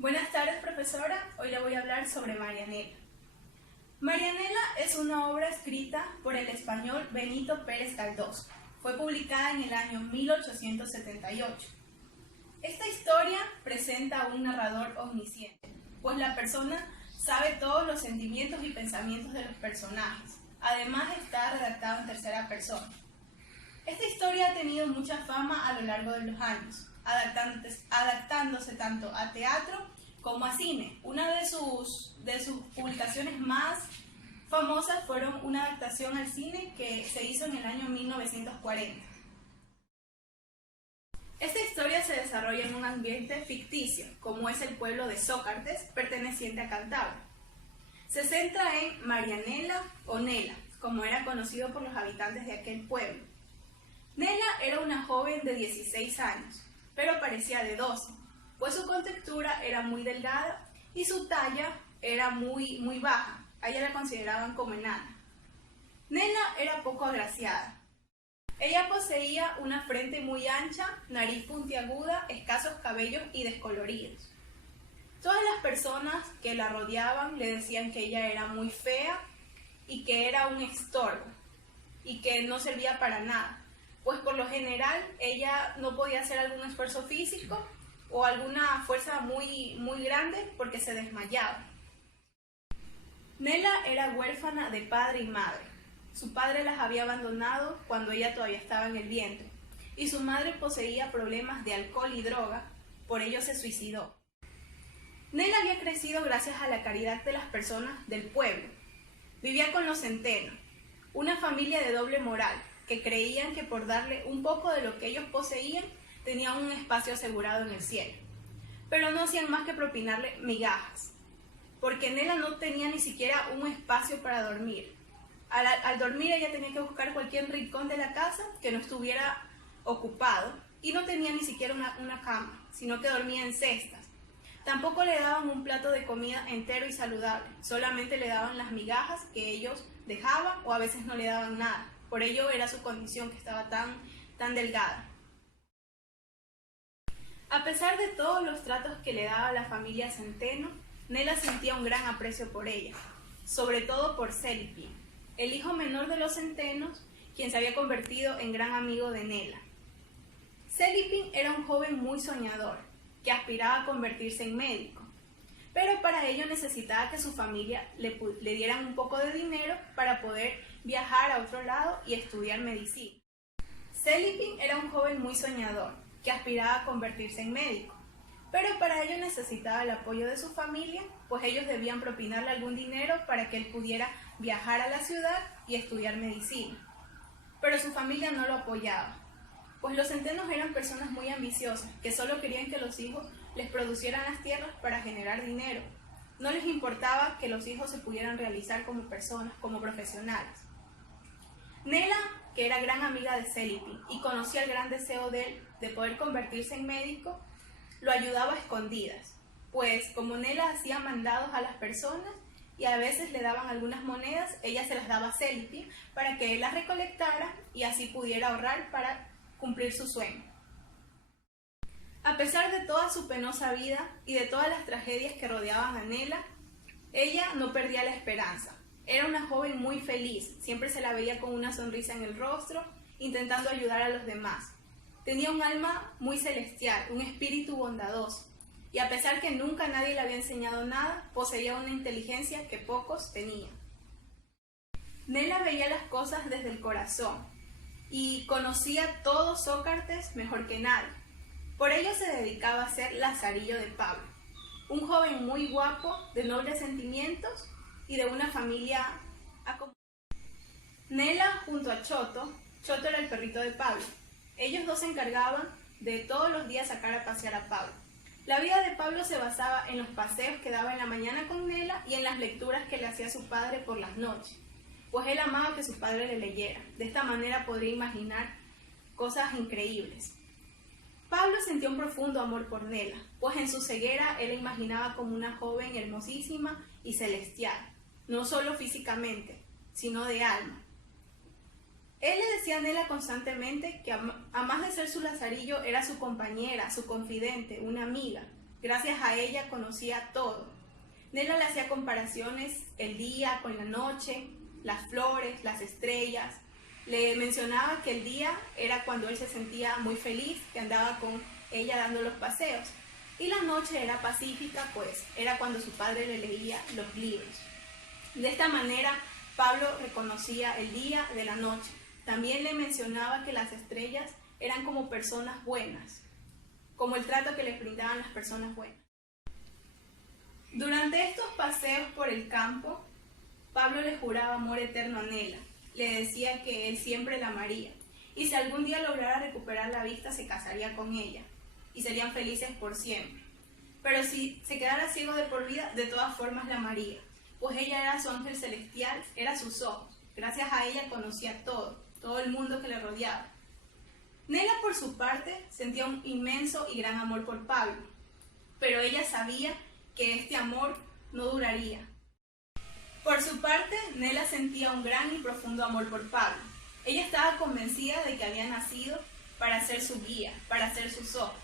Buenas tardes, profesora. Hoy le voy a hablar sobre Marianela. Marianela es una obra escrita por el español Benito Pérez Galdós. Fue publicada en el año 1878. Esta historia presenta a un narrador omnisciente, pues la persona sabe todos los sentimientos y pensamientos de los personajes. Además, está redactado en tercera persona. Esta historia ha tenido mucha fama a lo largo de los años, adaptándose tanto a teatro como a cine. Una de sus publicaciones más famosas fueron una adaptación al cine que se hizo en el año 1940. Esta historia se desarrolla en un ambiente ficticio, como es el pueblo de Sócartes, perteneciente a Cantabria. Se centra en Marianela o Nela, como era conocido por los habitantes de aquel pueblo. Nela era una joven de 16 años, pero parecía de 12, pues su contextura era muy delgada y su talla era muy baja. A ella la consideraban como enana. Nela era poco agraciada. Ella poseía una frente muy ancha, nariz puntiaguda, escasos cabellos y descoloridos. Todas las personas que la rodeaban le decían que ella era muy fea y que era un estorbo y que no servía para nada, pues por lo general ella no podía hacer algún esfuerzo físico o alguna fuerza muy grande porque se desmayaba. Nela era huérfana de padre y madre. Su padre las había abandonado cuando ella todavía estaba en el vientre y su madre poseía problemas de alcohol y droga, por ello se suicidó. Nela había crecido gracias a la caridad de las personas del pueblo. Vivía con los Centeno, una familia de doble moral, que creían que por darle un poco de lo que ellos poseían, tenían un espacio asegurado en el cielo. Pero no hacían más que propinarle migajas, porque Nela no tenía ni siquiera un espacio para dormir. Al dormir ella tenía que buscar cualquier rincón de la casa que no estuviera ocupado, y no tenía ni siquiera una cama, sino que dormía en cestas. Tampoco le daban un plato de comida entero y saludable, solamente le daban las migajas que ellos dejaban o a veces no le daban nada. Por ello era su condición que estaba tan delgada. A pesar de todos los tratos que le daba la familia Centeno, Nela sentía un gran aprecio por ella, sobre todo por Celipín, el hijo menor de los Centenos, quien se había convertido en gran amigo de Nela. Celipín era un joven muy soñador, que aspiraba a convertirse en médico, pero para ello necesitaba que su familia le dieran un poco de dinero para poder viajar a otro lado y estudiar medicina. Celipín era un joven muy soñador, que aspiraba a convertirse en médico, pero para ello necesitaba el apoyo de su familia, pues ellos debían propinarle algún dinero para que él pudiera viajar a la ciudad y estudiar medicina. Pero su familia no lo apoyaba, pues los Centenos eran personas muy ambiciosas, que solo querían que los hijos les producieran las tierras para generar dinero. No les importaba que los hijos se pudieran realizar como personas, como profesionales. Nela, que era gran amiga de Celipín y conocía el gran deseo de él de poder convertirse en médico, lo ayudaba a escondidas, pues como Nela hacía mandados a las personas y a veces le daban algunas monedas, ella se las daba a Celipín para que él las recolectara y así pudiera ahorrar para cumplir su sueño. A pesar de toda su penosa vida y de todas las tragedias que rodeaban a Nela, ella no perdía la esperanza. Era una joven muy feliz, siempre se la veía con una sonrisa en el rostro, intentando ayudar a los demás. Tenía un alma muy celestial, un espíritu bondadoso, y a pesar que nunca nadie le había enseñado nada, poseía una inteligencia que pocos tenían. Nela veía las cosas desde el corazón y conocía todo Sócartes mejor que nadie. Por ello se dedicaba a ser lazarillo de Pablo, un joven muy guapo, de nobles sentimientos y de una familia acomodada. Nela junto a Choto era el perrito de Pablo. Ellos dos se encargaban de todos los días sacar a pasear a Pablo. La vida de Pablo se basaba en los paseos que daba en la mañana con Nela y en las lecturas que le hacía su padre por las noches, pues él amaba que su padre le leyera. De esta manera podría imaginar cosas increíbles. Pablo sentía un profundo amor por Nela, pues en su ceguera él la imaginaba como una joven hermosísima y celestial, no solo físicamente, sino de alma. Él le decía a Nela constantemente que, a más de ser su lazarillo, era su compañera, su confidente, una amiga, Gracias a ella conocía todo. Nela le hacía comparaciones el día con la noche, las flores, las estrellas. Le mencionaba que el día era cuando él se sentía muy feliz, que andaba con ella dando los paseos. Y la noche era pacífica, pues era cuando su padre le leía los libros. De esta manera, Pablo reconocía el día de la noche. También le mencionaba que las estrellas eran como personas buenas, como el trato que les brindaban las personas buenas. Durante estos paseos por el campo, Pablo le juraba amor eterno a Nela. Le decía que él siempre la amaría, y si algún día lograra recuperar la vista, se casaría con ella, y serían felices por siempre. Pero si se quedara ciego de por vida, de todas formas la amaría, pues ella era su ángel celestial, era sus ojos. Gracias a ella conocía todo el mundo que le rodeaba. Nela, por su parte, sentía un inmenso y gran amor por Pablo, pero ella sabía que este amor no duraría. Por su parte, Nela sentía un gran y profundo amor por Pablo. Ella estaba convencida de que había nacido para ser su guía, para ser sus ojos.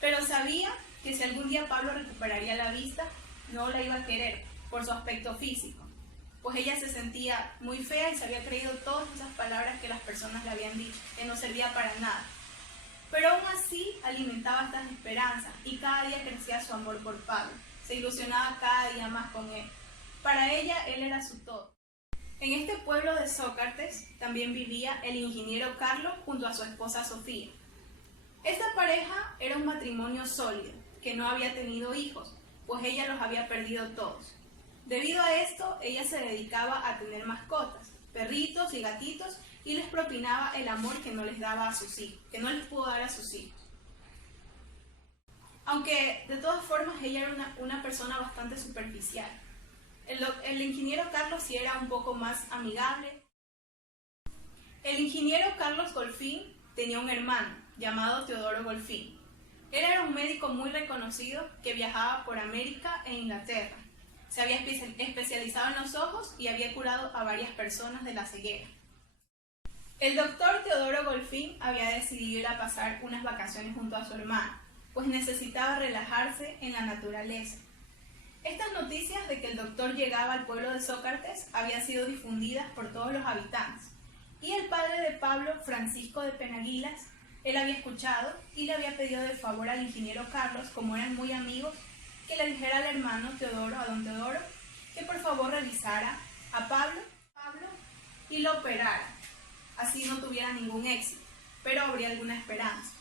Pero sabía que si algún día Pablo recuperaría la vista, no la iba a querer por su aspecto físico, pues ella se sentía muy fea y se había creído todas esas palabras que las personas le habían dicho, que no servía para nada. Pero aún así alimentaba estas esperanzas y cada día crecía su amor por Pablo. Se ilusionaba cada día más con él. Para ella, él era su todo. En este pueblo de Sócartes también vivía el ingeniero Carlos junto a su esposa Sofía. Esta pareja era un matrimonio sólido, que no había tenido hijos, pues ella los había perdido todos. Debido a esto, ella se dedicaba a tener mascotas, perritos y gatitos, y les propinaba el amor que no les daba a sus hijos, que no les pudo dar a sus hijos. Aunque de todas formas ella era una persona bastante superficial. El ingeniero Carlos sí era un poco más amigable. El ingeniero Carlos Golfín tenía un hermano llamado Teodoro Golfín. Él era un médico muy reconocido que viajaba por América e Inglaterra. Se había especializado en los ojos y había curado a varias personas de la ceguera. El doctor Teodoro Golfín había decidido ir a pasar unas vacaciones junto a su hermano, pues necesitaba relajarse en la naturaleza. Estas noticias de que el doctor llegaba al pueblo de Sócartes habían sido difundidas por todos los habitantes, y el padre de Pablo, Francisco de Penaguilas, él había escuchado y le había pedido de favor al ingeniero Carlos, como eran muy amigos, que le dijera al hermano Teodoro, a don Teodoro, que por favor revisara a Pablo y lo operara. Así no tuviera ningún éxito, pero habría alguna esperanza.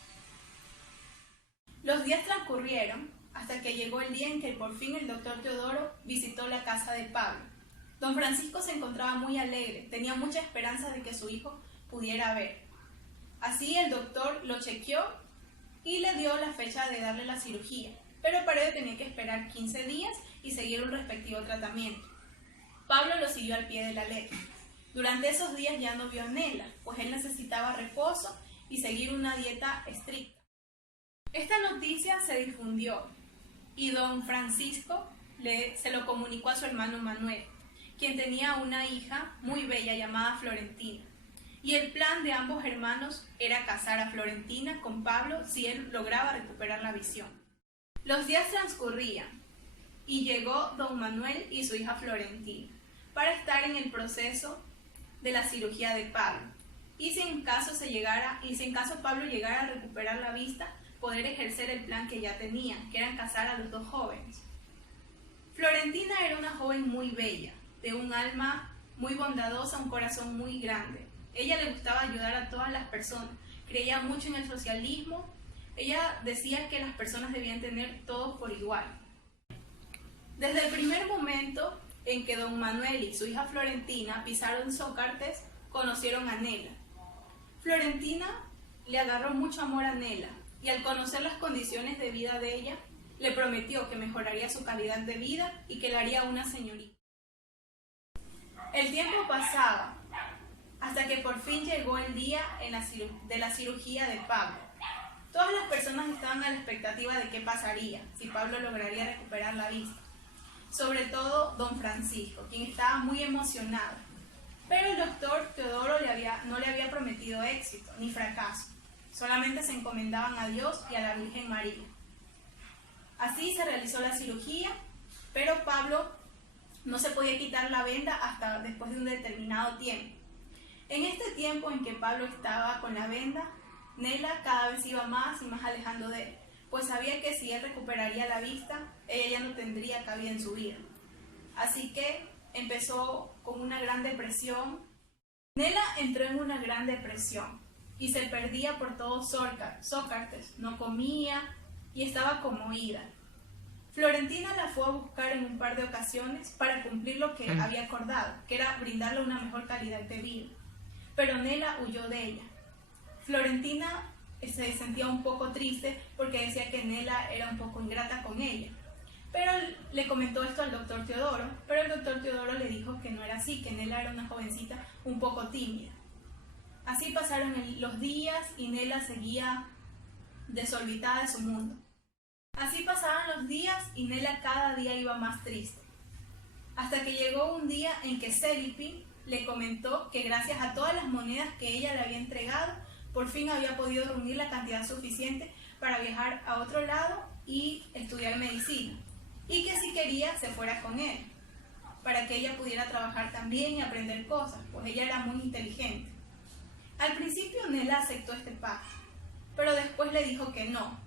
Los días transcurrieron hasta que llegó el día en que por fin el doctor Teodoro visitó la casa de Pablo. Don Francisco se encontraba muy alegre, tenía mucha esperanza de que su hijo pudiera ver. Así el doctor lo chequeó y le dio la fecha de darle la cirugía, pero para ello tenía que esperar 15 días y seguir un respectivo tratamiento. Pablo lo siguió al pie de la letra. Durante esos días ya no vio a Nela, pues él necesitaba reposo y seguir una dieta estricta. Esta noticia se difundió y don Francisco se lo comunicó a su hermano Manuel, quien tenía una hija muy bella llamada Florentina. Y el plan de ambos hermanos era casar a Florentina con Pablo si él lograba recuperar la visión. Los días transcurrían y llegó don Manuel y su hija Florentina para estar en el proceso de la cirugía de Pablo. Y si en caso Pablo llegara a recuperar la vista, poder ejercer el plan que ya tenían, que era casar a los dos jóvenes. Florentina era una joven muy bella, de un alma muy bondadosa, un corazón muy grande. Ella le gustaba ayudar a todas las personas, creía mucho en el socialismo. Ella decía que las personas debían tener todo por igual. Desde el primer momento en que don Manuel y su hija Florentina pisaron Sócartes, conocieron a Nela. Florentina le agarró mucho amor a Nela y al conocer las condiciones de vida de ella, le prometió que mejoraría su calidad de vida y que la haría una señorita. El tiempo pasaba hasta que por fin llegó el día de la cirugía de Pablo. Todas las personas estaban a la expectativa de qué pasaría, si Pablo lograría recuperar la vista. Sobre todo don Francisco, quien estaba muy emocionado. Pero el doctor Teodoro no le había prometido éxito ni fracaso. Solamente se encomendaban a Dios y a la Virgen María. Así se realizó la cirugía, pero Pablo no se podía quitar la venda hasta después de un determinado tiempo. En este tiempo en que Pablo estaba con la venda, Nela cada vez iba más y más alejando de él, pues sabía que si él recuperaría la vista, ella ya no tendría cabida en su vida. Así que empezó con una gran depresión. Nela entró en una gran depresión y se perdía por todo Sócrates, no comía y estaba conmovida. Florentina la fue a buscar en un par de ocasiones para cumplir lo que había acordado, que era brindarle una mejor calidad de vida. Pero Nela huyó de ella. Florentina se sentía un poco triste porque decía que Nela era un poco ingrata con ella. Pero le comentó esto al doctor Teodoro, pero el doctor Teodoro le dijo que no era así, que Nela era una jovencita un poco tímida. Así pasaron los días y Nela seguía desorbitada de su mundo. Así pasaban los días y Nela cada día iba más triste. Hasta que llegó un día en que Celipi le comentó que gracias a todas las monedas que ella le había entregado, por fin había podido reunir la cantidad suficiente para viajar a otro lado y estudiar medicina. Y que si quería se fuera con él, para que ella pudiera trabajar también y aprender cosas, pues ella era muy inteligente. Al principio Nela aceptó este pacto, pero después le dijo que no,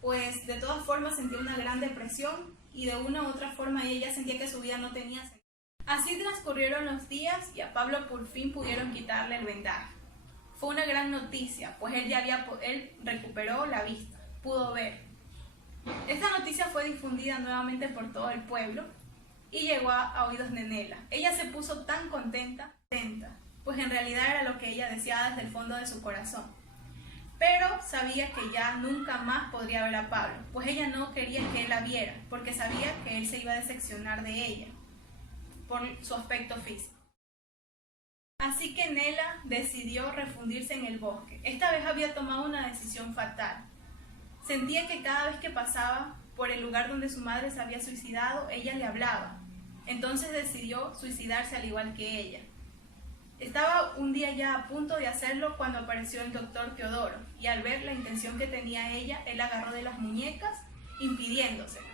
pues de todas formas sentía una gran depresión y de una u otra forma ella sentía que su vida no tenía sentido. Así transcurrieron los días y a Pablo por fin pudieron quitarle el vendaje. Fue una gran noticia, pues él recuperó la vista, pudo ver. Esta noticia fue difundida nuevamente por todo el pueblo y llegó a oídos de Nela. Ella se puso tan contenta, pues en realidad era lo que ella deseaba desde el fondo de su corazón. Pero sabía que ya nunca más podría ver a Pablo, pues ella no quería que él la viera, porque sabía que él se iba a decepcionar de ella por su aspecto físico. Así que Nela decidió refundirse en el bosque. Esta vez había tomado una decisión fatal. Sentía que cada vez que pasaba por el lugar donde su madre se había suicidado, ella le hablaba. Entonces decidió suicidarse al igual que ella. Estaba un día ya a punto de hacerlo cuando apareció el doctor Teodoro, y al ver la intención que tenía ella, él agarró de las muñecas, impidiéndoselo.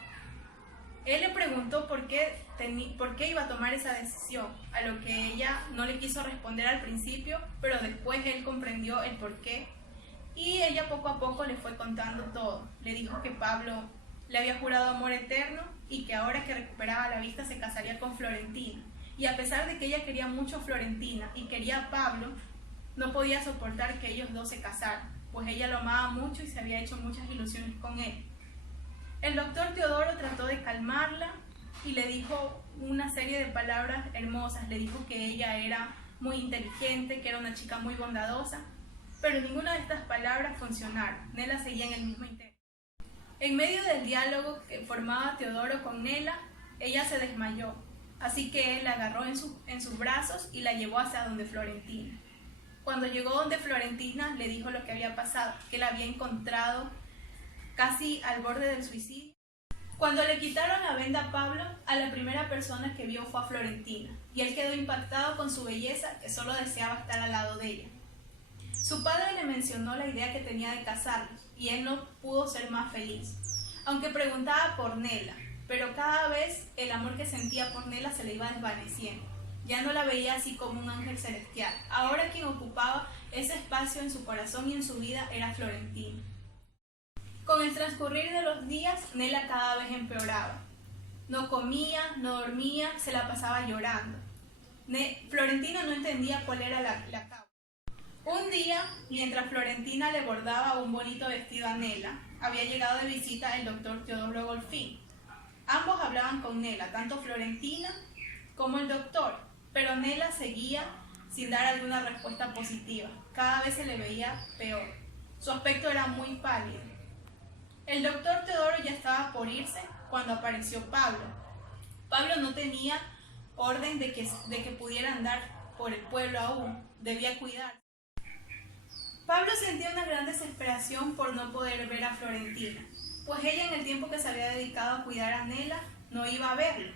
Él le preguntó por qué iba a tomar esa decisión, a lo que ella no le quiso responder al principio, pero después él comprendió el porqué, y ella poco a poco le fue contando todo. Le dijo que Pablo le había jurado amor eterno y que ahora que recuperaba la vista se casaría con Florentina. Y a pesar de que ella quería mucho a Florentina y quería a Pablo, no podía soportar que ellos dos se casaran, pues ella lo amaba mucho y se había hecho muchas ilusiones con él. El doctor Teodoro trató de calmarla y le dijo una serie de palabras hermosas. Le dijo que ella era muy inteligente, que era una chica muy bondadosa, pero ninguna de estas palabras funcionaron. Nela seguía en el mismo intento. En medio del diálogo que formaba Teodoro con Nela, ella se desmayó. Así que él la agarró en sus brazos y la llevó hacia donde Florentina. Cuando llegó donde Florentina, le dijo lo que había pasado, que la había encontrado casi al borde del suicidio. Cuando le quitaron la venda a Pablo, a la primera persona que vio fue a Florentina, y él quedó impactado con su belleza, que solo deseaba estar al lado de ella. Su padre le mencionó la idea que tenía de casarlos, y él no pudo ser más feliz, aunque preguntaba por Nela. Pero cada vez el amor que sentía por Nela se le iba desvaneciendo. Ya no la veía así como un ángel celestial. Ahora quien ocupaba ese espacio en su corazón y en su vida era Florentina. Con el transcurrir de los días, Nela cada vez empeoraba. No comía, no dormía, se la pasaba llorando. Florentina no entendía cuál era la causa. Un día, mientras Florentina le bordaba un bonito vestido a Nela, había llegado de visita el doctor Teodoro Golfín. Ambos hablaban con Nela, tanto Florentina como el doctor, pero Nela seguía sin dar alguna respuesta positiva. Cada vez se le veía peor. Su aspecto era muy pálido. El doctor Teodoro ya estaba por irse cuando apareció Pablo. Pablo no tenía orden de que pudiera andar por el pueblo aún, debía cuidar. Pablo sentía una gran desesperación por no poder ver a Florentina, pues ella en el tiempo que se había dedicado a cuidar a Nela no iba a verlo.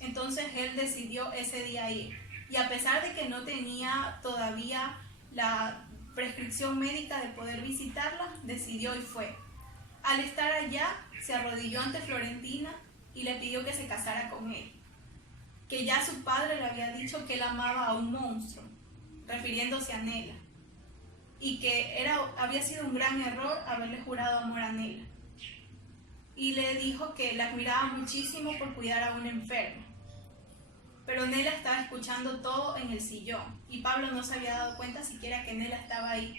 Entonces él decidió ese día ir, y a pesar de que no tenía todavía la prescripción médica de poder visitarla, decidió y fue. Al estar allá, se arrodilló ante Florentina y le pidió que se casara con él, que ya su padre le había dicho que él amaba a un monstruo, refiriéndose a Nela, y que había sido un gran error haberle jurado amor a Nela. Y le dijo que la admiraba muchísimo por cuidar a una enferma. Pero Nela estaba escuchando todo en el sillón y Pablo no se había dado cuenta siquiera que Nela estaba ahí.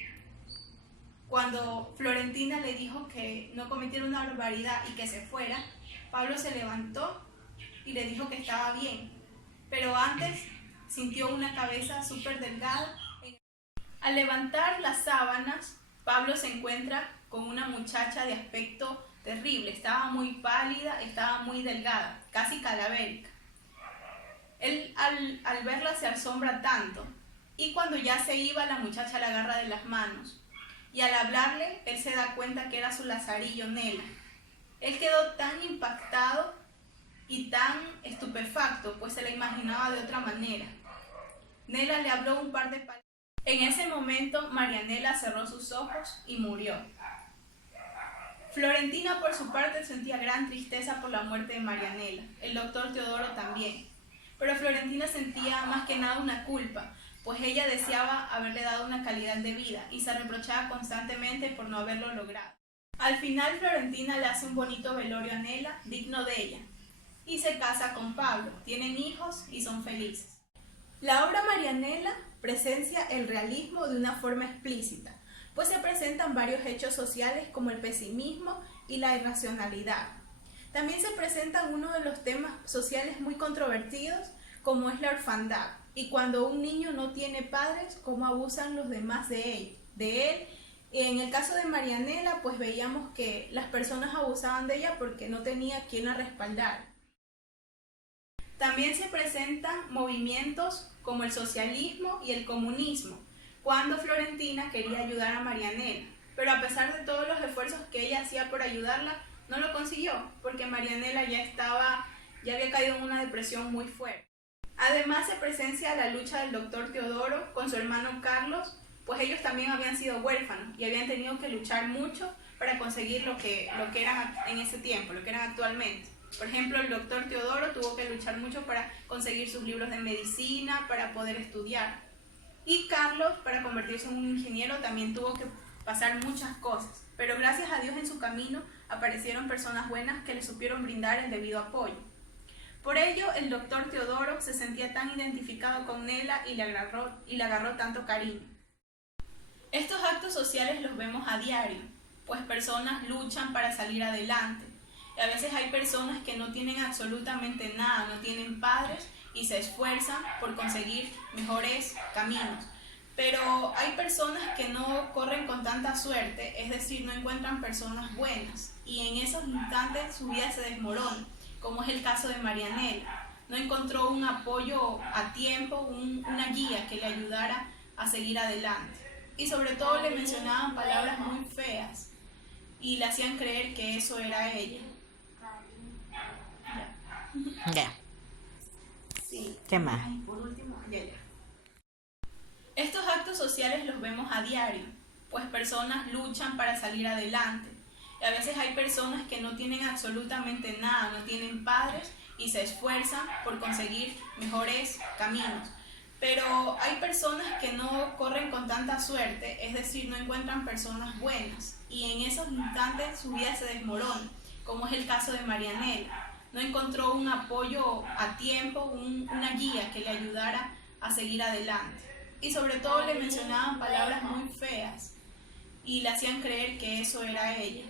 Cuando Florentina le dijo que no cometiera una barbaridad y que se fuera, Pablo se levantó y le dijo que estaba bien, pero antes sintió una cabeza súper delgada. Al levantar las sábanas, Pablo se encuentra con una muchacha de aspecto terrible. Estaba muy pálida, estaba muy delgada, casi cadavérica. Él al verla se asombra tanto, y cuando ya se iba, la muchacha la agarra de las manos, y al hablarle, él se da cuenta que era su lazarillo, Nela. Él quedó tan impactado y tan estupefacto, pues se la imaginaba de otra manera. Nela le habló un par de palabras. En ese momento, Marianela cerró sus ojos y murió. Florentina, por su parte, sentía gran tristeza por la muerte de Marianela. El doctor Teodoro también. Pero Florentina sentía más que nada una culpa, pues ella deseaba haberle dado una calidad de vida y se reprochaba constantemente por no haberlo logrado. Al final, Florentina le hace un bonito velorio a Nela, digno de ella, y se casa con Pablo. Tienen hijos y son felices. La obra Marianela presencia el realismo de una forma explícita, pues se presentan varios hechos sociales como el pesimismo y la irracionalidad. También se presentan uno de los temas sociales muy controvertidos, como es la orfandad, y cuando un niño no tiene padres, cómo abusan los demás de él. En el caso de Marianela, pues veíamos que las personas abusaban de ella porque no tenía quien la respaldara. También se presentan movimientos como el socialismo y el comunismo, cuando Florentina quería ayudar a Marianela, pero a pesar de todos los esfuerzos que ella hacía por ayudarla, no lo consiguió, porque Marianela ya había caído en una depresión muy fuerte. Además se presencia la lucha del doctor Teodoro con su hermano Carlos, pues ellos también habían sido huérfanos y habían tenido que luchar mucho para conseguir lo que eran en ese tiempo, lo que eran actualmente. Por ejemplo, el doctor Teodoro tuvo que luchar mucho para conseguir sus libros de medicina, para poder estudiar. Y Carlos, para convertirse en un ingeniero, también tuvo que pasar muchas cosas. Pero gracias a Dios en su camino aparecieron personas buenas que le supieron brindar el debido apoyo. Por ello, el doctor Teodoro se sentía tan identificado con Nela y le agarró tanto cariño. Estos actos sociales los vemos a diario, pues personas luchan para salir adelante. Y a veces hay personas que no tienen absolutamente nada, no tienen padres y se esfuerzan por conseguir mejores caminos. Pero hay personas que no corren con tanta suerte, es decir, no encuentran personas buenas y en esos instantes su vida se desmorona, como es el caso de Marianela. No encontró un apoyo a tiempo, una guía que le ayudara a seguir adelante. Y sobre todo le mencionaban palabras muy feas y le hacían creer que eso era ella. Ya. Sí. ¿Qué más? Ay, por último, ya. Estos actos sociales los vemos a diario, pues personas luchan para salir adelante. Y a veces hay personas que no tienen absolutamente nada, no tienen padres y se esfuerzan por conseguir mejores caminos. Pero hay personas que no corren con tanta suerte, es decir, no encuentran personas buenas y en esos instantes su vida se desmorona, como es el caso de Marianela. No encontró un apoyo a tiempo, una guía que le ayudara a seguir adelante. Y sobre todo le mencionaban palabras muy feas y le hacían creer que eso era ella.